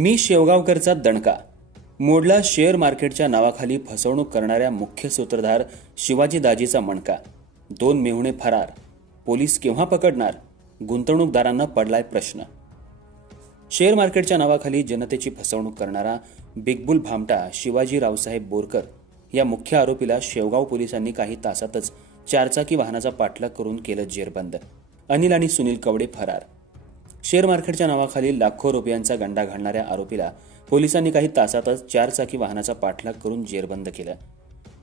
मी शेवगावकरचा दणका मोडला शेअर मार्केटच्या नावाखाली फसवणूक करणाऱ्या मुख्य सूत्रधार शिवाजी दाजीचा मणका. 2 मेहुणे फरार. पोलीस केव्हा पकडणार? गुंतवणूकदारांना पडलाय प्रश्न. शेअर मार्केटच्या नावाखाली जनतेची फसवणूक करणारा बिगबुल भामटा शिवाजी रावसाहेब बोरकर या मुख्य आरोपीला शेवगाव पोलिसांनी काही तासातच 4 चाकी वाहनाचा पाठलाग करून केलं जेरबंद. अनिल आणि सुनील कवडे फरार. शेअर मार्केटच्या नावाखाली लाखो रुपयांचा गंडा घालणाऱ्या आरोपीला पोलिसांनी काही तासातच 4 चाकी वाहनाचा पाठलाग करून जेरबंद केलं.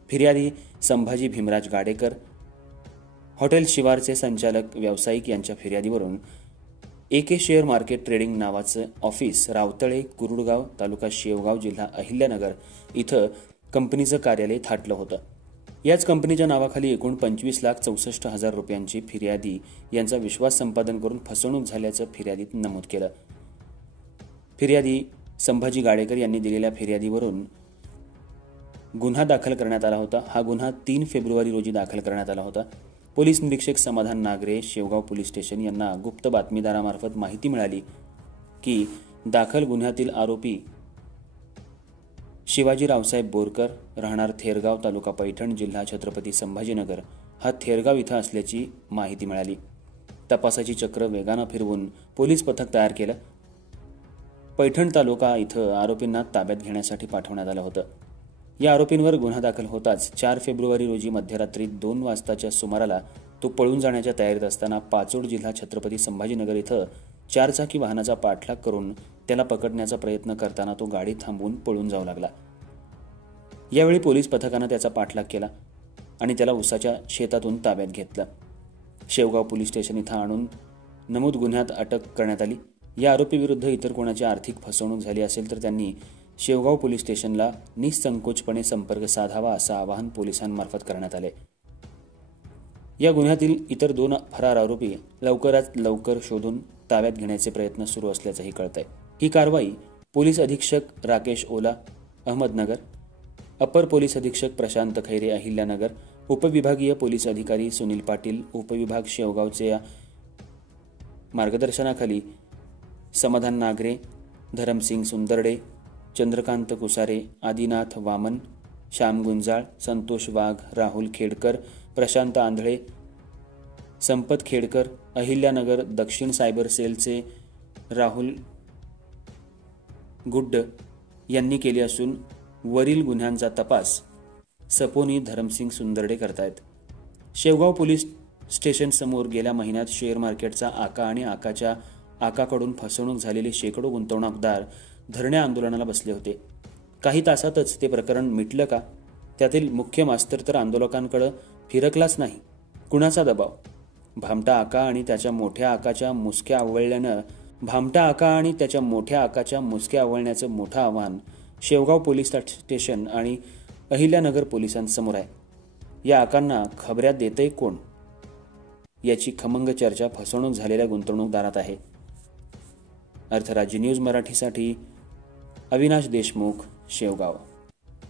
फिर्यादी संभाजी भीमराज गाडेकर, हॉटेल शिवारचे संचालक व्यावसायिक यांच्या फिर्यादीवरून एके शेअर मार्केट ट्रेडिंग नावाचं ऑफिस रावतळे, कुरुडगाव, तालुका शेवगाव, जिल्हा अहिल्यानगर इथं कंपनीचं कार्यालय थाटलं होतं. याच कंपनीच्या नावाखाली एकूण 25,64,000 रुपयांची फिर्यादी यांचा विश्वास संपादन करून फसवणूक झाल्याचं फिर्यादीत नमूद केलं. फिर्यादी संभाजी गाडेकर यांनी दिलेल्या फिर्यादीवरून गुन्हा दाखल करण्यात आला होता. हा गुन्हा 3 फेब्रुवारी रोजी दाखल करण्यात आला होता. पोलीस निरीक्षक समाधान नागरे, शेवगाव पोलीस स्टेशन यांना गुप्त बातमीदारामार्फत माहिती मिळाली की दाखल गुन्ह्यातील आरोपी शिवाजी रावसाहेब बोरकर, राहणार थेरगाव, तालुका पैठण, जिल्हा छत्रपती संभाजीनगर हा थेरगाव इथं असल्याची माहिती मिळाली. तपासाची चक्र वेगानं फिरवून पोलीस पथक तयार केलं. पैठण तालुका इथं आरोपींना ताब्यात घेण्यासाठी पाठवण्यात आलं होतं. या आरोपींवर गुन्हा दाखल होताच 4 फेब्रुवारी रोजी मध्यरात्री 2 वाजताच्या सुमाराला तो पळून जाण्याच्या तयारीत असताना पाचोड, जिल्हा छत्रपती संभाजीनगर इथं 4 चाकी वाहनाचा पाठलाग करून त्याला पकडण्याचा प्रयत्न करताना तो गाडी थांबवून पळून जाऊ लागला. यावेळी पोलीस पथकानं त्याचा पाठलाग केला आणि त्याला उसाच्या शेतातून ताब्यात घेतलं. शेवगाव पोलीस स्टेशन इथं आणून नमूद गुन्ह्यात अटक करण्यात आली. या आरोपीविरुद्ध इतर कोणाची आर्थिक फसवणूक झाली असेल तर त्यांनी शेवगाव पोलीस स्टेशनला निःसंकोचपणे संपर्क साधावा असं आवाहन पोलिसांमार्फत करण्यात आले. या गुन्ह्यातील इतर 2 फरार आरोपी लवकरात लवकर शोधून ताब्यात घेण्याचे प्रयत्न सुरू असल्याचंही कळतंय. ही कारवाई पोलीस अधीक्षक राकेश ओला, अहमदनगर, अपर पोलीस अधीक्षक प्रशांत खैरे, अहिल्यानगर, उपविभागीय पोलीस अधिकारी सुनील पाटील, उपविभाग शेवगावचे या मार्गदर्शनाखाली समाधान नागरे, धरमसिंग सुंदरडे, चंद्रकांत कुसारे, आदिनाथ वामन, श्याम गुंजाळ, संतोष वाघ, राहुल खेडकर, प्रशांत आंधळे, संपत खेडकर, अहिल्यानगर दक्षिण सायबर सेलचे राहुल गुड्ड यांनी केली असून वरील गुन्ह्यांचा तपास सपोनी धरमसिंग सुंदरडे करतायत. शेवगाव पोलीस स्टेशन समोर गेल्या महिन्यात शेअर मार्केटचा आका आणि आकाकडून फसवणूक झालेले शेकडो गुंतवणूकदार धरणे आंदोलनाला बसले होते. काही तासातच ते प्रकरण मिटलं का? त्यातील मुख्य मास्तर तर आंदोलकांकडे फिरकलाच नाही. कुणाचा दबाव? भामटा आका आणि त्याच्या मोठ्या आकाच्या मुसक्या आवळण्याचं मोठं आव्हान शेवगाव पोलीस स्टेशन आणि अहिल्यानगर पोलिसांसमोर आहे. या आकांना खबऱ्यात देतंय कोण? याची खमंग चर्चा फसवणूक झालेल्या गुंतवणूकदारात आहे. अर्थराज्य न्यूज मराठीसाठी अविनाश देशमुख, शेवगाव.